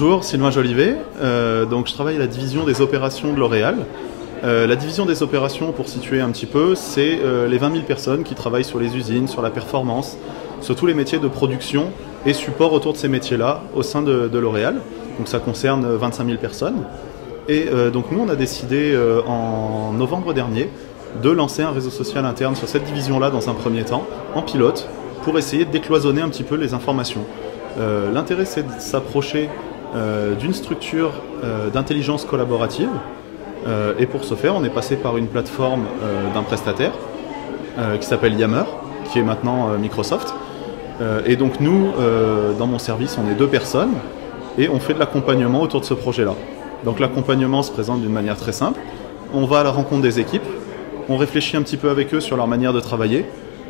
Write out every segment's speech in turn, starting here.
Bonjour, Sylvain Jolivet. Donc je travaille à la division des opérations de L'Oréal. La division des opérations, pour situer un petit peu, c'est les 20 000 personnes qui travaillent sur les usines, sur la performance, sur tous les métiers de production et support autour de ces métiers-là au sein de L'Oréal. Donc ça concerne 25 000 personnes. Et donc nous, on a décidé en novembre dernier de lancer un réseau social interne sur cette division-là dans un premier temps, en pilote, pour essayer de décloisonner un petit peu les informations. L'intérêt, c'est de s'approcher d'une structure d'intelligence collaborative. Et pour ce faire, on est passé par une plateforme d'un prestataire qui s'appelle Yammer, qui est maintenant Microsoft. Et donc nous, dans mon service, on est 2 personnes et on fait de l'accompagnement autour de ce projet-là. Donc l'accompagnement se présente d'une manière très simple. On va à la rencontre des équipes, on réfléchit un petit peu avec eux sur leur manière de travailler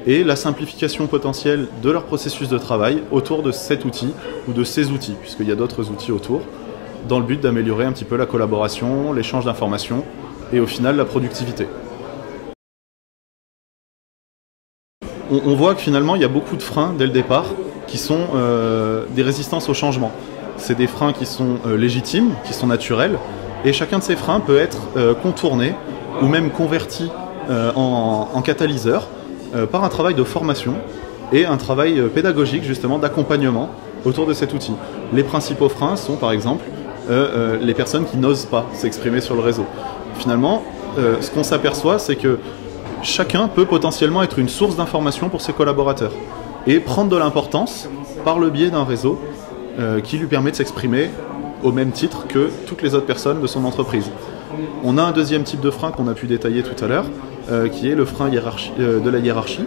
et la simplification potentielle de leur processus de travail autour de cet outil ou de ces outils, puisqu'il y a d'autres outils autour, dans le but d'améliorer un petit peu la collaboration, l'échange d'informations et au final la productivité. On voit que finalement il y a beaucoup de freins dès le départ qui sont des résistances au changement. C'est des freins qui sont légitimes, qui sont naturels, et chacun de ces freins peut être contourné ou même converti en catalyseur par un travail de formation et un travail pédagogique justement d'accompagnement autour de cet outil. Les principaux freins sont par exemple les personnes qui n'osent pas s'exprimer sur le réseau. Finalement, ce qu'on s'aperçoit, c'est que chacun peut potentiellement être une source d'information pour ses collaborateurs et prendre de l'importance par le biais d'un réseau qui lui permet de s'exprimer au même titre que toutes les autres personnes de son entreprise. On a un deuxième type de frein qu'on a pu détailler tout à l'heure, qui est le frein de la hiérarchie,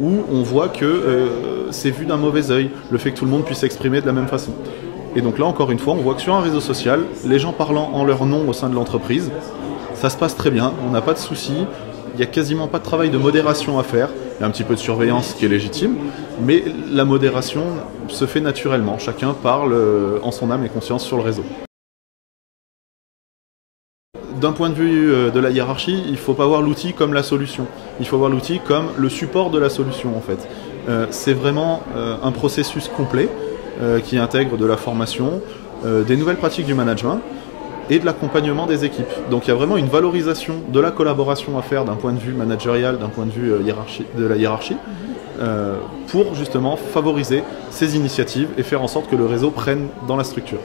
où on voit que c'est vu d'un mauvais œil, le fait que tout le monde puisse s'exprimer de la même façon. Et donc là, encore une fois, on voit que sur un réseau social, les gens parlant en leur nom au sein de l'entreprise, ça se passe très bien, on n'a pas de soucis, il n'y a quasiment pas de travail de modération à faire, il y a un petit peu de surveillance qui est légitime, mais la modération se fait naturellement, chacun parle en son âme et conscience sur le réseau. D'un point de vue de la hiérarchie, il ne faut pas voir l'outil comme la solution. Il faut voir l'outil comme le support de la solution en fait. C'est vraiment un processus complet qui intègre de la formation, des nouvelles pratiques du management et de l'accompagnement des équipes. Donc il y a vraiment une valorisation de la collaboration à faire d'un point de vue managérial, d'un point de vue de la hiérarchie, pour justement favoriser ces initiatives et faire en sorte que le réseau prenne dans la structure.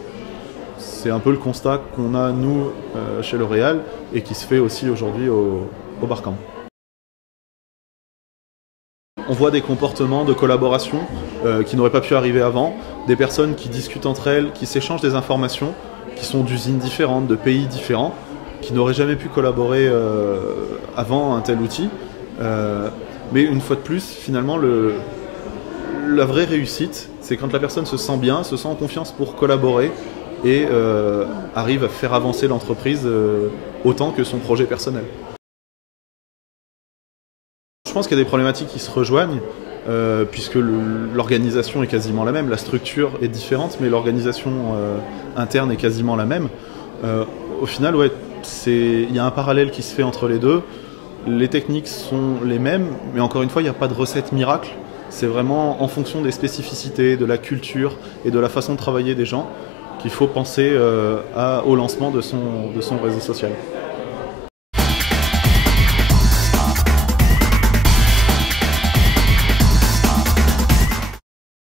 C'est un peu le constat qu'on a, nous, chez L'Oréal, et qui se fait aussi aujourd'hui au Barcamp. On voit des comportements de collaboration qui n'auraient pas pu arriver avant, des personnes qui discutent entre elles, qui s'échangent des informations, qui sont d'usines différentes, de pays différents, qui n'auraient jamais pu collaborer avant un tel outil. Mais une fois de plus, finalement, la vraie réussite, c'est quand la personne se sent bien, se sent en confiance pour collaborer, et arrive à faire avancer l'entreprise autant que son projet personnel. Je pense qu'il y a des problématiques qui se rejoignent, puisque l'organisation est quasiment la même, la structure est différente, mais l'organisation interne est quasiment la même. Au final, ouais, il y a un parallèle qui se fait entre les deux. Les techniques sont les mêmes, mais encore une fois, il n'y a pas de recette miracle. C'est vraiment en fonction des spécificités, de la culture et de la façon de travailler des gens qu'il faut penser au lancement de son réseau social.